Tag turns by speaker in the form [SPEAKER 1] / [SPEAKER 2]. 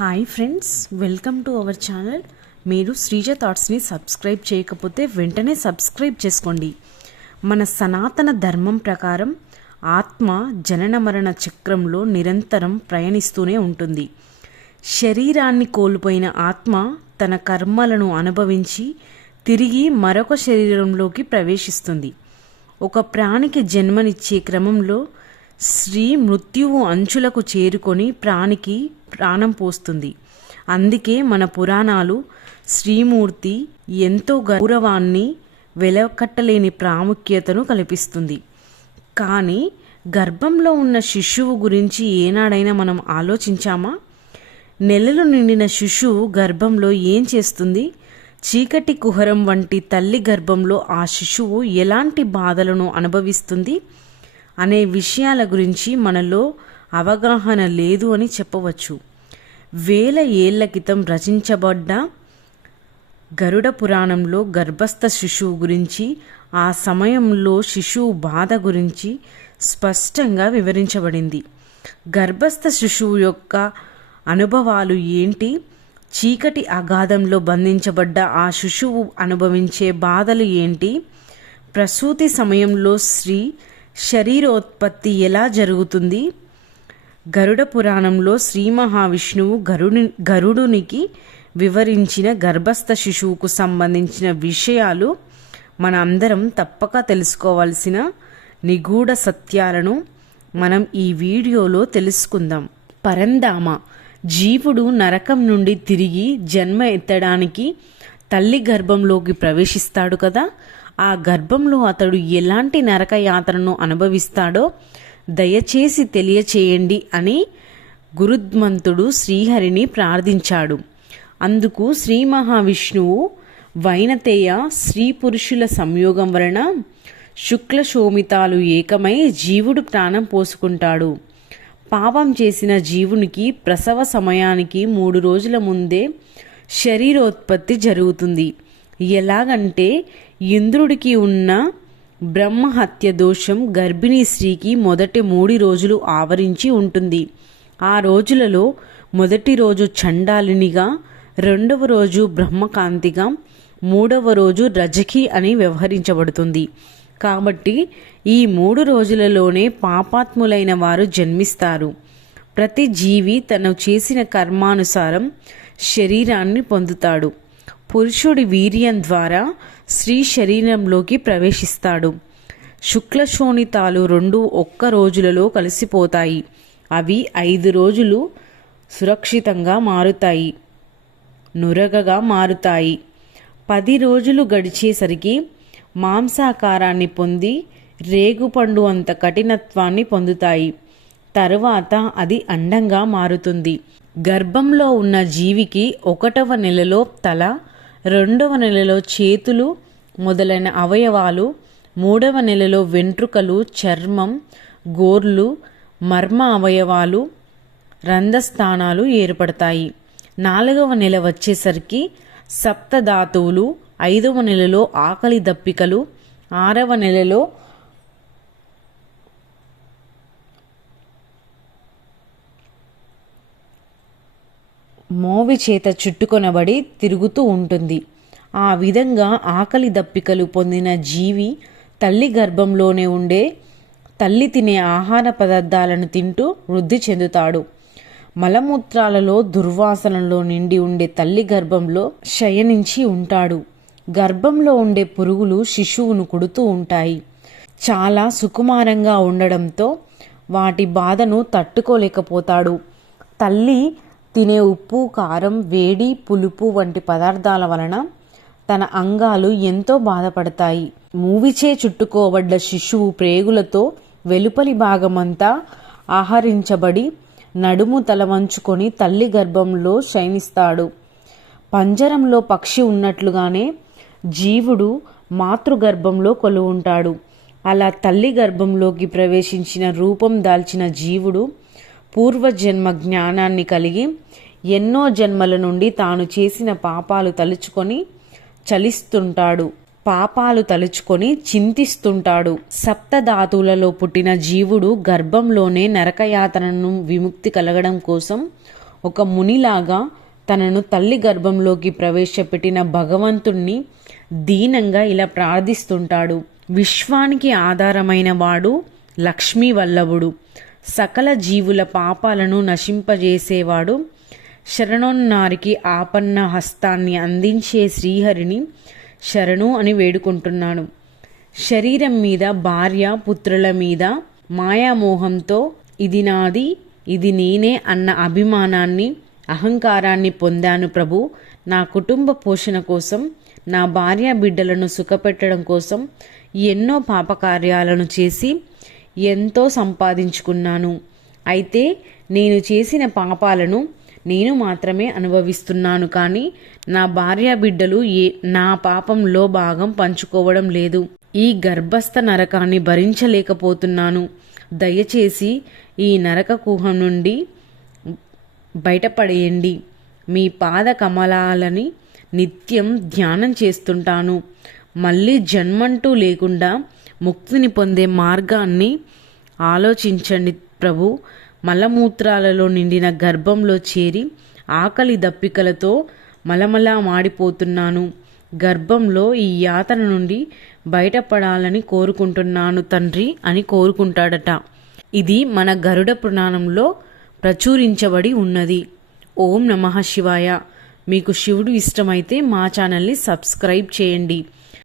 [SPEAKER 1] Hi friends welcome to our channel మీరు Sreeja థాట్స్ని subscribe చేయకపోతే వెంటనే సబ్స్క్రైబ్ చేసుకోండి. మన సనాతన ధర్మం ప్రకారం ఆత్మ జనన మరణ చక్రంలో నిరంతరం ప్రయాణిస్తూనే ఉంటుంది. శరీరాన్ని కోల్పోయిన ఆత్మ తన కర్మలను అనుభవించి తిరిగి మరొక శరీరంలోకి ప్రవేశిస్తుంది. ఒక ప్రాణికి జన్మనిచ్చే క్రమంలో స్త్రీ మృత్యువు అంచులకు చేరుకొని ప్రాణికి ప్రాణం పోస్తుంది. అందుకే మన పురాణాలు శ్రీమూర్తి ఎంతో గౌరవాన్ని వెలకట్టలేని ప్రాముఖ్యతను కల్పిస్తుంది. కానీ గర్భంలో ఉన్న శిశువు గురించి ఏనాడైనా మనం ఆలోచించామా? నెలలు నిండిన శిశువు గర్భంలో ఏం చేస్తుంది? చీకటి కుహరం వంటి తల్లి గర్భంలో ఆ శిశువు ఎలాంటి బాధలను అనుభవిస్తుంది? అనే విషయాల గురించి మనలో అవగాహన లేదు అని చెప్పవచ్చు. వేల ఏళ్ళ క్రితం రచించబడ్డ గరుడ పురాణంలో గర్భస్థ శిశువు గురించి ఆ సమయంలో శిశువు బాధ గురించి స్పష్టంగా వివరించబడింది. గర్భస్థ శిశువు యొక్క అనుభవాలు ఏంటి? చీకటి అగాధంలో బంధించబడ్డ ఆ శిశువు అనుభవించే బాధలు ఏంటి? ప్రసూతి సమయంలో స్త్రీ శరీరోత్పత్తి ఎలా జరుగుతుంది? గరుడ పురాణంలో శ్రీ మహావిష్ణువు గరుని గరుడునికి వివరించిన గర్భస్థ శిశువుకు సంబంధించిన విషయాలు మన అందరం తప్పక తెలుసుకోవాల్సిన నిగూఢ సత్యాలను మనం ఈ వీడియోలో తెలుసుకుందాం. పరంధామ జీవుడు నరకం నుండి తిరిగి జన్మ ఎత్తడానికి తల్లి గర్భంలోకి ప్రవేశిస్తాడు కదా. ఆ గర్భంలో అతడు ఎలాంటి నరక యాత్రను అనుభవిస్తాడో దయచేసి తెలియచేయండి అని గురుద్మంతుడు శ్రీహరిని ప్రార్థించాడు. అందుకు శ్రీ మహావిష్ణువు వైనతేయ స్త్రీ పురుషుల సంయోగం వలన శుక్ల శోమితాలు ఏకమై జీవుడు ప్రాణం పోసుకుంటాడు. పాపం చేసిన జీవునికి ప్రసవ సమయానికి మూడు రోజుల ముందే శరీరోత్పత్తి జరుగుతుంది. ఎలాగంటే ఇంద్రుడికి ఉన్న బ్రహ్మహత్య దోషం గర్భిణీ స్త్రీకి మొదటి మూడు రోజులు ఆవరించి ఉంటుంది. ఆ రోజులలో మొదటి రోజు చండాలినిగా రెండవ రోజు బ్రహ్మకాంతిగా మూడవ రోజు రజకి అని వ్యవహరించబడుతుంది. కాబట్టి ఈ మూడు రోజులలోనే పాపాత్ములైన వారు జన్మిస్తారు. ప్రతి జీవి తను చేసిన కర్మానుసారం శరీరాన్ని పొందుతాడు. పురుషుడి వీర్యం ద్వారా స్త్రీ శరీరంలోకి ప్రవేశిస్తాడు. శుక్లశోణితాలు రెండు ఒక్క రోజులలో కలిసిపోతాయి. అవి ఐదు రోజులు సురక్షితంగా మారుతాయి. నురగగా మారుతాయి. పది రోజులు గడిచేసరికి మాంసాకారాన్ని పొంది రేగుపండు అంత కఠినత్వాన్ని పొందుతాయి. తరువాత అది అండంగా మారుతుంది. గర్భంలో ఉన్న జీవికి ఒకటవ నెలలో తల రెండవ నెలలో చేతులు మొదలైన అవయవాలు మూడవ నెలలో వెంట్రుకలు చర్మం గోర్లు మర్మ అవయవాలు రంధస్థానాలు ఏర్పడతాయి. నాలుగవ నెల వచ్చేసరికి సప్తధాతువులు ఐదవ నెలలో ఆకలి దప్పికలు ఆరవ నెలలో మోవి చేత చుట్టుకొనబడి తిరుగుతూ ఉంటుంది. ఆ విధంగా ఆకలి దప్పికలు పొందిన జీవి తల్లి గర్భంలోనే ఉండే తల్లి తినే ఆహార పదార్థాలను తింటూ వృద్ధి చెందుతాడు. మలమూత్రాలలో దుర్వాసనలో నిండి ఉండే తల్లి గర్భంలో శయనించి ఉంటాడు. గర్భంలో ఉండే పురుగులు శిశువును కుడుతూ ఉంటాయి. చాలా సుకుమారంగా ఉండడంతో వాటి బాధను తట్టుకోలేకపోతాడు. తల్లి తినే ఉప్పు కారం వేడి పులుపు వంటి పదార్థాల వలన తన అంగాలు ఎంతో బాధపడతాయి. మూవిచే చుట్టుకోబడ్డ శిశువు ప్రేగులతో వెలుపలి భాగమంతా ఆహరించబడి నడుము తల వంచుకొని తల్లి గర్భంలో శయనిస్తాడు. పంజరంలో పక్షి ఉన్నట్లుగానే జీవుడు మాతృగర్భంలో కొలువుంటాడు. అలా తల్లి గర్భంలోకి ప్రవేశించిన రూపం దాల్చిన జీవుడు పూర్వజన్మ జ్ఞానాన్ని కలిగి ఎన్నో జన్మల నుండి తాను చేసిన పాపాలు తలుచుకొని చలిస్తుంటాడు. పాపాలు తలుచుకొని చింతిస్తుంటాడు. సప్తధాతువులలో పుట్టిన జీవుడు గర్భంలోనే నరకయాతనను విముక్తి కలగడం కోసం ఒక మునిలాగా తనను తల్లి గర్భంలోకి ప్రవేశపెట్టిన భగవంతుణ్ణి దీనంగా ఇలా ప్రార్థిస్తుంటాడు. విశ్వానికి ఆధారమైన వాడు లక్ష్మీ వల్లభుడు సకల జీవుల పాపాలను నశింపజేసేవాడు. శరణోన్నారికి ఆపన్న హస్తాన్ని అందించే శ్రీహరిని శరణు అని వేడుకుంటున్నాను శరీరం మీద భార్య పుత్రుల మీద మాయామోహంతో ఇది నాది ఇది నేనే అన్న అభిమానాన్ని అహంకారాన్ని పొందాను ప్రభు. నా కుటుంబ పోషణ కోసం నా భార్య బిడ్డలను సుఖపెట్టడం కోసం ఎన్నో పాపకార్యాలను చేసి ఎంతో సంపాదించుకున్నాను. అయితే నేను చేసిన పాపాలను నేను మాత్రమే అనుభవిస్తున్నాను కానీ నా భార్య బిడ్డలు ఏ నా పాపంలో భాగం పంచుకోవడం లేదు. ఈ గర్భస్థ నరకాన్ని భరించలేకపోతున్నాను. దయచేసి ఈ నరక కుహం నుండి బయటపడేయండి. మీ పాద కమలాలని నిత్యం ధ్యానం చేస్తుంటాను. మళ్ళీ జన్మంటూ లేకుండా ముక్తిని పొందే మార్గాన్ని ఆలోచించండి ప్రభు. మలమూత్రాలలో నిండిన గర్భంలో చేరి ఆకలి దప్పికలతో మలమలా మాడిపోతున్నాను. గర్భంలో ఈ యాతన నుండి బయటపడాలని కోరుకుంటున్నాను తండ్రి అని కోరుకుంటాడట. ఇది మన గరుడ పురాణంలో ప్రచురించబడి ఉన్నది. ఓం నమ శివాయ. మీకు శివుడు ఇష్టమైతే మా ఛానల్ని సబ్స్క్రైబ్ చేయండి.